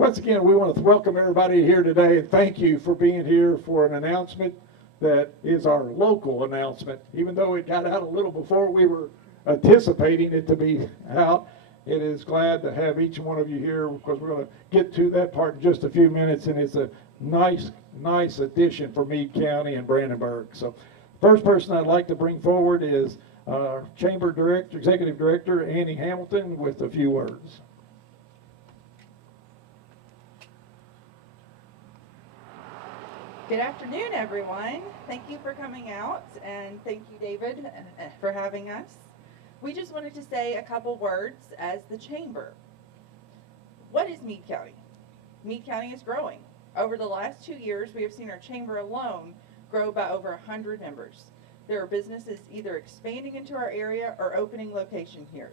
once again, we want to welcome everybody here today and thank you for being here for an announcement that is our local announcement. Even though it got out a little before we were anticipating it to be out, it is glad to have each one of you here because we're going to get to that part in just a few minutes, and it's a nice addition for Meade County and Brandenburg. So first person I'd like to bring forward is our Chamber Director, Executive Director, Annie Hamilton, with a few words. Good afternoon, everyone. Thank you for coming out, and thank you, David, for having us. We just wanted to say a couple words as the Chamber. What is Meade County? Meade County is growing. Over the last 2 years, we have seen our Chamber alone grow by over 100 members. There are businesses either expanding into our area or opening locations here.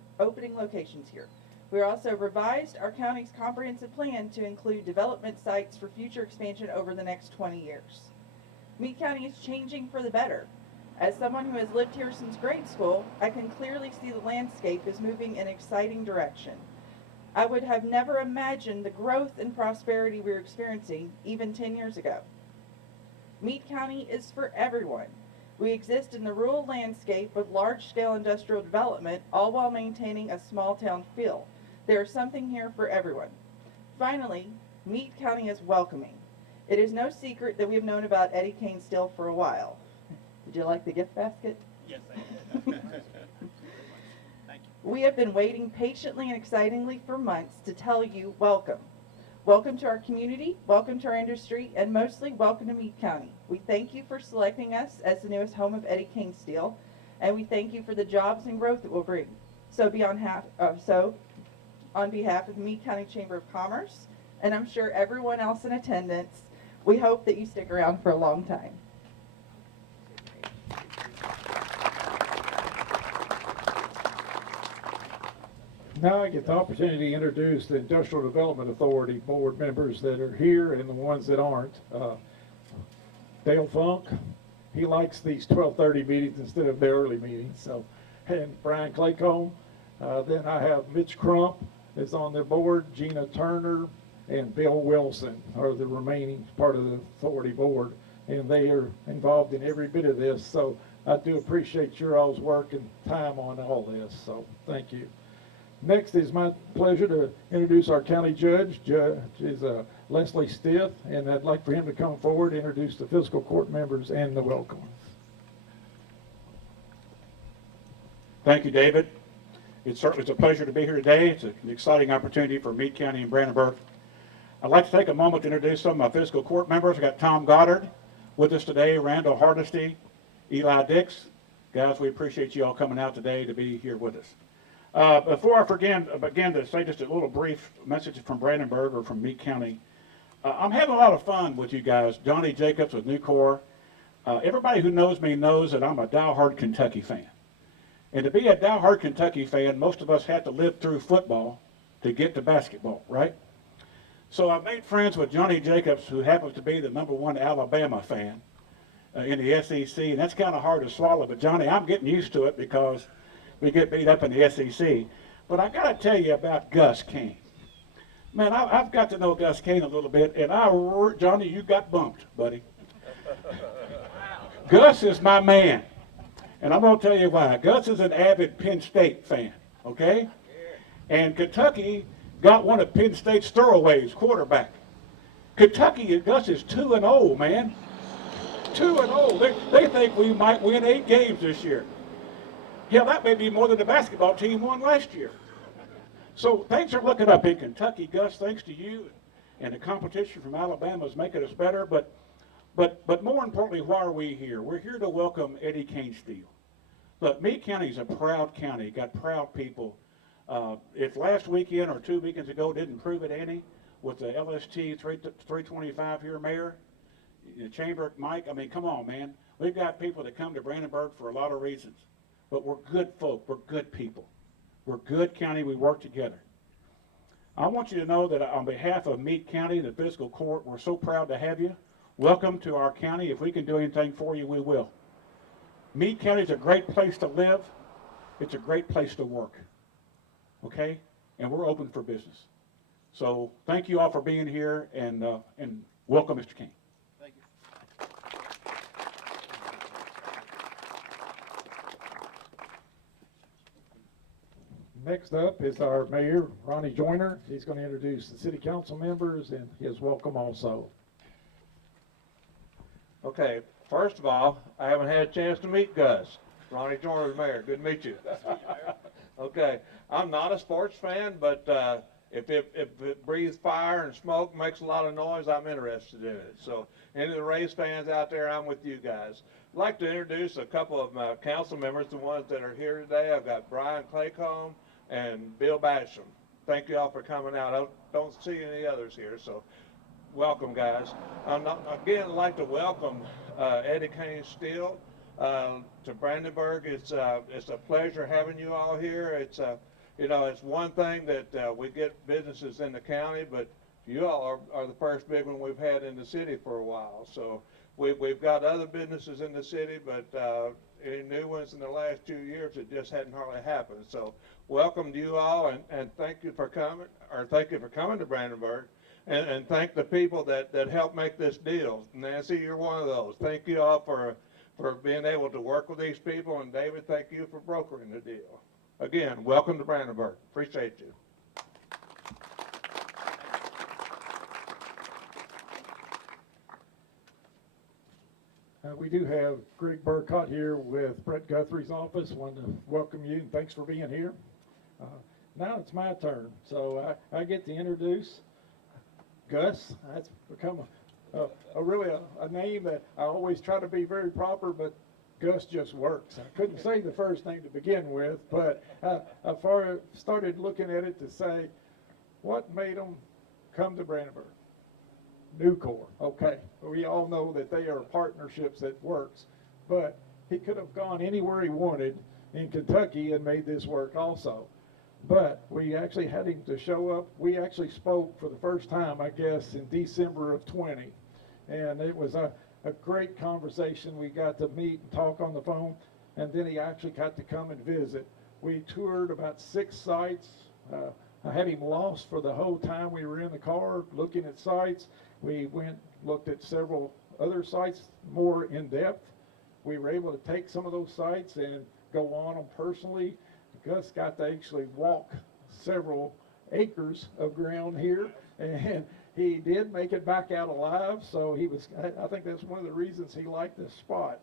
We also revised our county's comprehensive plan to include development sites for future expansion over the next 20 years. Meade County is changing for the better. As someone who has lived here since grade school, I can clearly see the landscape is moving in an exciting direction. I would have never imagined the growth and prosperity we were experiencing even 10 years ago. Meade County is for everyone. We exist in the rural landscape with large-scale industrial development, all while maintaining a small-town feel. There is something here for everyone. Finally, Meade County is welcoming. It is no secret that we have known about Eddie Kane Steel for a while. Did you like the gift basket? Yes, I did. Thank you. We have been waiting patiently and excitingly for months to tell you welcome. Welcome to our community, welcome to our industry, and mostly welcome to Meade County. We thank you for selecting us as the newest home of Eddie Kane Steel, and we thank you for the jobs and growth it will bring. On behalf of the Meade County Chamber of Commerce, and I'm sure everyone else in attendance, we hope that you stick around for a long time. Now I get the opportunity to introduce the Industrial Development Authority board members that are here and the ones that aren't. Dale Funk, he likes these 12:30 meetings instead of the early meetings. So, and Brian Claycomb. Then I have Mitch Crump is on the board. Gina Turner and Bill Wilson are the remaining part of the authority board, and they are involved in every bit of this. So I do appreciate your all's work and time on all this. So thank you. Next is my pleasure to introduce our county judge. Judge is Leslie Stith, and I'd like for him to come forward, introduce the fiscal court members and the welcome. Thank you, David. It's certainly a pleasure to be here today. It's an exciting opportunity for Meade County and Brandenburg. I'd like to take a moment to introduce some of my fiscal court members. We've got Tom Goddard with us today, Randall Hardesty, Eli Dix. Guys, we appreciate you all coming out today to be here with us. Before I begin to say just a little brief message from Brandenburg or from Meade County, I'm having a lot of fun with you guys. Johnny Jacobs with Nucor. Everybody who knows me knows that I'm a diehard Kentucky fan. And to be a diehard Kentucky fan, most of us have to live through football to get to basketball, right? So I made friends with Johnny Jacobs, who happens to be the #1 Alabama fan in the SEC, and that's kind of hard to swallow. But Johnny, I'm getting used to it because we get beat up in the SEC. But I got to tell you about Gus Kane. Man, I've got to know Gus Kane a little bit, and Johnny, you got bumped, buddy. Gus is my man. And I'm going to tell you why. Gus is an avid Penn State fan, okay? And Kentucky got one of Penn State's throwaways, quarterback. Kentucky, Gus is 2-0, man. 2-0. They think we might win 8 games this year. Yeah, that may be more than the basketball team won last year. So things are looking up in Kentucky, Gus, thanks to you. And the competition from Alabama is making us better. But more importantly, why are we here? We're here to welcome Eddie Kane Steel. Look, Meade County is a proud county, got proud people. If last weekend or 2 weekends ago didn't prove it any, with the LST 325 here, Mayor, the Chamber, Mike, I mean, come on, man. We've got people that come to Brandenburg for a lot of reasons. But we're good folk, we're good people. We're good county, we work together. I want you to know that on behalf of Meade County and the fiscal court, we're so proud to have you. Welcome to our county. If we can do anything for you, we will. Meade County is a great place to live. It's a great place to work. Okay? And we're open for business. So thank you all for being here, and welcome, Mr. Kane. Thank you. Next up is our mayor, Ronnie Joyner. He's going to introduce the city council members and his welcome also. Okay, first of all, I haven't had a chance to meet Gus. Ronnie Joyner, the mayor. Good to meet you. Okay, I'm not a sports fan, but if it breathes fire and smoke, makes a lot of noise, I'm interested in it. So, any of the Rays fans out there, I'm with you guys. I'd like to introduce a couple of my council members, the ones that are here today. I've got Brian Claycomb and Bill Basham. Thank you all for coming out. I don't see any others here, so welcome, guys. Again, I'd like to welcome Eddie Kane Steele to Brandenburg. It's a pleasure having you all here. It's it's one thing that we get businesses in the county, but you all are the first big one we've had in the city for a while. So we've got other businesses in the city, but any new ones in the last 2 years, it just hadn't hardly happened. So welcome to you all, and thank you for coming, to Brandenburg. And thank the people that helped make this deal. Nancy, you're one of those. Thank you all for being able to work with these people. And David, thank you for brokering the deal. Again, welcome to Brandenburg. Appreciate you. We do have Greg Burkott here with Brett Guthrie's office. Wanted to welcome you and thanks for being here. Now it's my turn, so I get to introduce Gus. That's become a name that I always try to be very proper, but Gus just works. I couldn't say the first name to begin with, but I started looking at it to say, what made them come to Brandenburg? Nucor. Okay, we all know that they are partnerships that works, but he could have gone anywhere he wanted in Kentucky and made this work also. But we actually had him to show up. We actually spoke for the first time, I guess, in December of 20. And it was a great conversation. We got to meet and talk on the phone, and then he actually got to come and visit. We toured about 6 sites. I had him lost for the whole time we were in the car looking at sites. We looked at several other sites more in depth. We were able to take some of those sites and go on them personally. Gus got to actually walk several acres of ground here, and he did make it back out alive, so I think that's one of the reasons he liked this spot.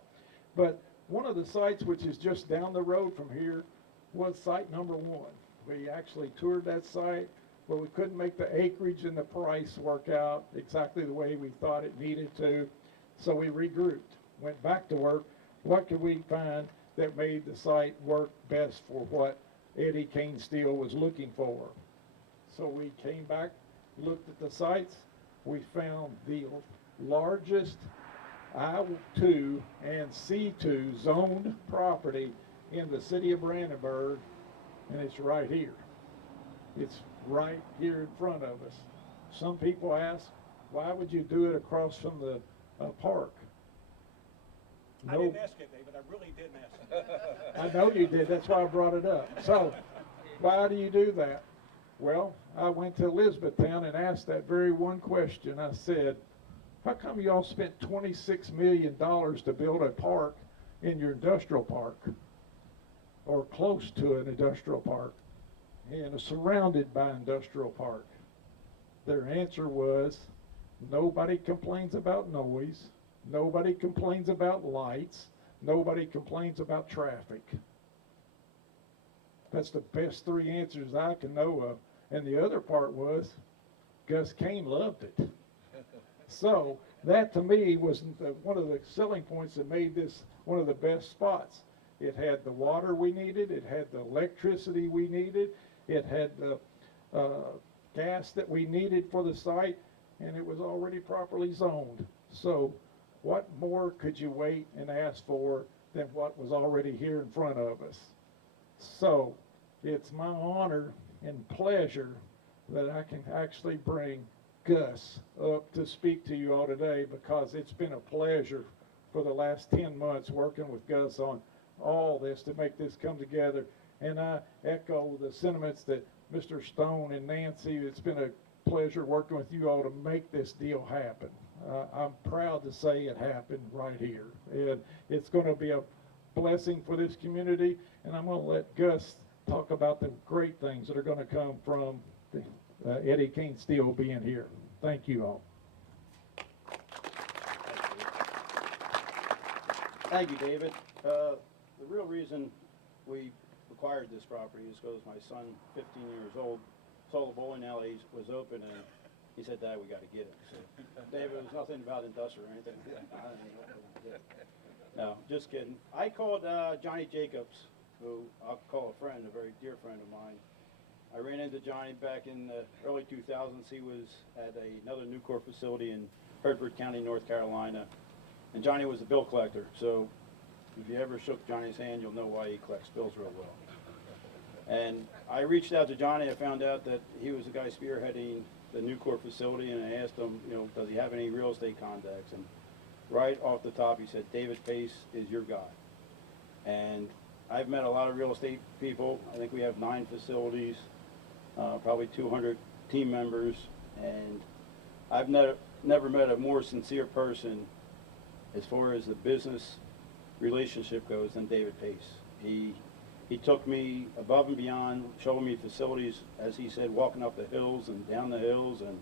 But one of the sites, which is just down the road from here, was site number 1. We actually toured that site, but we couldn't make the acreage and the price work out exactly the way we thought it needed to, so we regrouped, went back to work. What could we find that made the site work best for what Eddie Kane Steele was looking for? So we came back, looked at the sites. We found the largest I-2 and C2 zoned property in the city of Brandenburg, and it's right here. It's right here in front of us. Some people ask, why would you do it across from the park? I didn't ask it, David. I really didn't ask it. I know you did. That's why I brought it up. So, why do you do that? Well, I went to Elizabethtown and asked that very one question. I said, how come y'all spent $26 million to build a park in your industrial park, or close to an industrial park, and surrounded by industrial park? Their answer was, nobody complains about noise. Nobody complains about lights. Nobody complains about traffic. That's the best 3 answers I can know of. And the other part was, Gus Kane loved it. So that to me was one of the selling points that made this one of the best spots. It had the water we needed. It had the electricity we needed. It had the gas that we needed for the site, and it was already properly zoned. So what more could you wait and ask for than what was already here in front of us? So it's my honor and pleasure that I can actually bring Gus up to speak to you all today, because it's been a pleasure for the last 10 months working with Gus on all this to make this come together. And I echo the sentiments that Mr. Stone and Nancy, it's been a pleasure working with you all to make this deal happen. I'm proud to say it happened right here. And it's going to be a blessing for this community. And I'm going to let Gus talk about the great things that are going to come from the, Eddie Kane Steel being here. Thank you all. Thank you, David. The real reason we acquired this property is because my son, 15 years old, saw the bowling alley was open and he said, "Dad, we got to get it." So, David, it was nothing about industrial or anything. No, just kidding. I called Johnny Jacobs, who I'll call a friend, a very dear friend of mine. I ran into Johnny back in the early 2000s. He was at another Nucor facility in Hertford County, North Carolina. And Johnny was a bill collector, so if you ever shook Johnny's hand, you'll know why he collects bills real well. And I reached out to Johnny. I found out that he was the guy spearheading the Nucor facility, and I asked him, does he have any real estate contacts? And right off the top, he said, "David Pace is your guy." And I've met a lot of real estate people. I think we have 9 facilities, probably 200 team members, and I've never met a more sincere person as far as the business relationship goes than David Pace. He took me above and beyond, showing me facilities, as he said, walking up the hills and down the hills and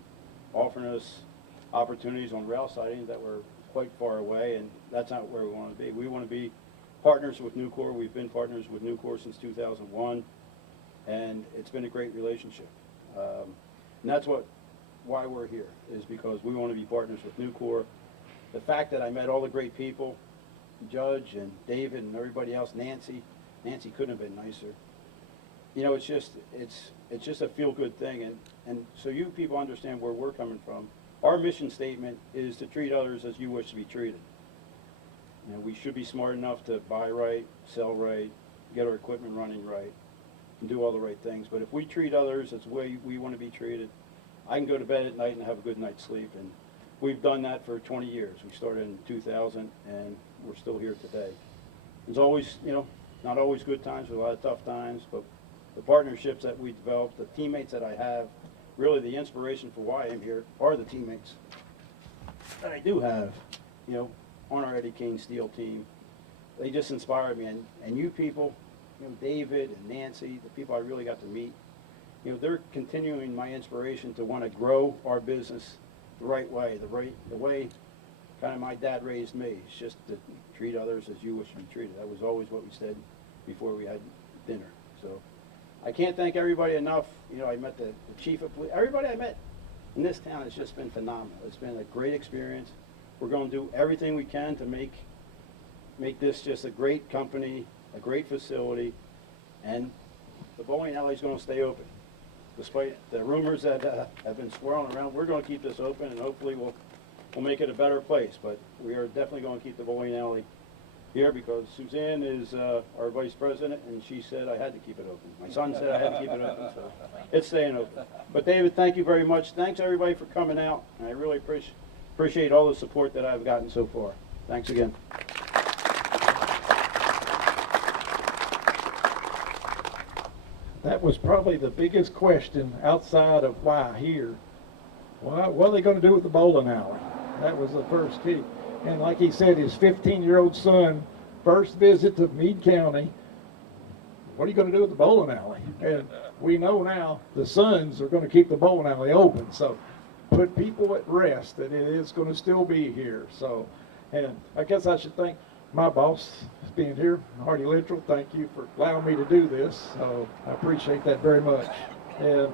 offering us opportunities on rail sidings that were quite far away, and that's not where we want to be. We want to be partners with Nucor. We've been partners with Nucor since 2001, and it's been a great relationship. And that's why we're here, is because we want to be partners with Nucor. The fact that I met all the great people, Judge and David and everybody else, Nancy couldn't have been nicer. It's just a feel-good thing, and so you people understand where we're coming from. Our mission statement is to treat others as you wish to be treated. We should be smart enough to buy right, sell right, get our equipment running right, and do all the right things. But if we treat others as the way we want to be treated, I can go to bed at night and have a good night's sleep. And we've done that for 20 years. We started in 2000, and we're still here today. There's always, not always good times, there's a lot of tough times, but the partnerships that we developed, the teammates that I have, really the inspiration for why I'm here are the teammates that I do have, on our Eddie Kane Steel team. They just inspired me, and you people, David and Nancy, the people I really got to meet, they're continuing my inspiration to want to grow our business the right way, the way kind of my dad raised me. It's just to treat others as you wish to be treated. That was always what we said before we had dinner. So I can't thank everybody enough. I met the chief of police. Everybody I met in this town has just been phenomenal. It's been a great experience. We're going to do everything we can to make this just a great company, a great facility, and the bowling alley is going to stay open. Despite the rumors that have been swirling around, we're going to keep this open, and hopefully we'll make it a better place. But we are definitely going to keep the bowling alley here because Suzanne is our vice president, and she said I had to keep it open. My son said I had to keep it open, so it's staying open. But David, thank you very much. Thanks everybody for coming out, and I really appreciate all the support that I've gotten so far. Thanks again. That was probably the biggest question outside of why here. What are they going to do with the bowling alley? That was the first key. And like he said, his 15-year-old son, first visit to Meade County, what are you going to do with the bowling alley? And we know now the sons are going to keep the bowling alley open. So put people at rest that it is going to still be here. So, and I guess I should thank my boss being here, Hardy Littrell. Thank you for allowing me to do this. So I appreciate that very much. And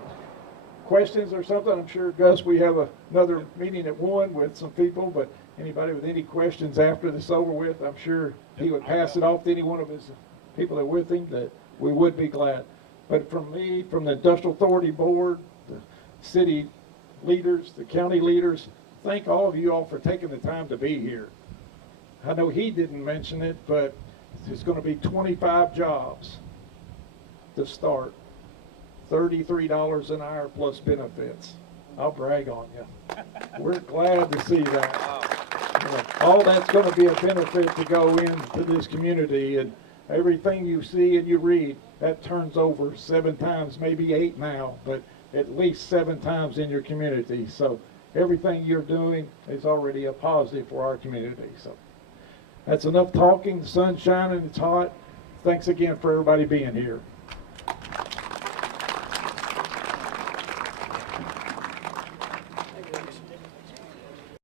questions or something, I'm sure, Gus, we have another meeting at 1 with some people, but anybody with any questions after this over with, I'm sure he would pass it off to any one of his people that are with him, that we would be glad. But from me, from the Industrial Authority Board, the city leaders, the county leaders, thank all of you all for taking the time to be here. I know he didn't mention it, but it's going to be 25 jobs to start. $33 an hour plus benefits. I'll brag on you. We're glad to see that. All that's going to be a benefit to go into this community, and everything you see and you read, that turns over 7 times, maybe 8 now, but at least 7 times in your community. So everything you're doing is already a positive for our community. So that's enough talking. The sun's shining, it's hot. Thanks again for everybody being here.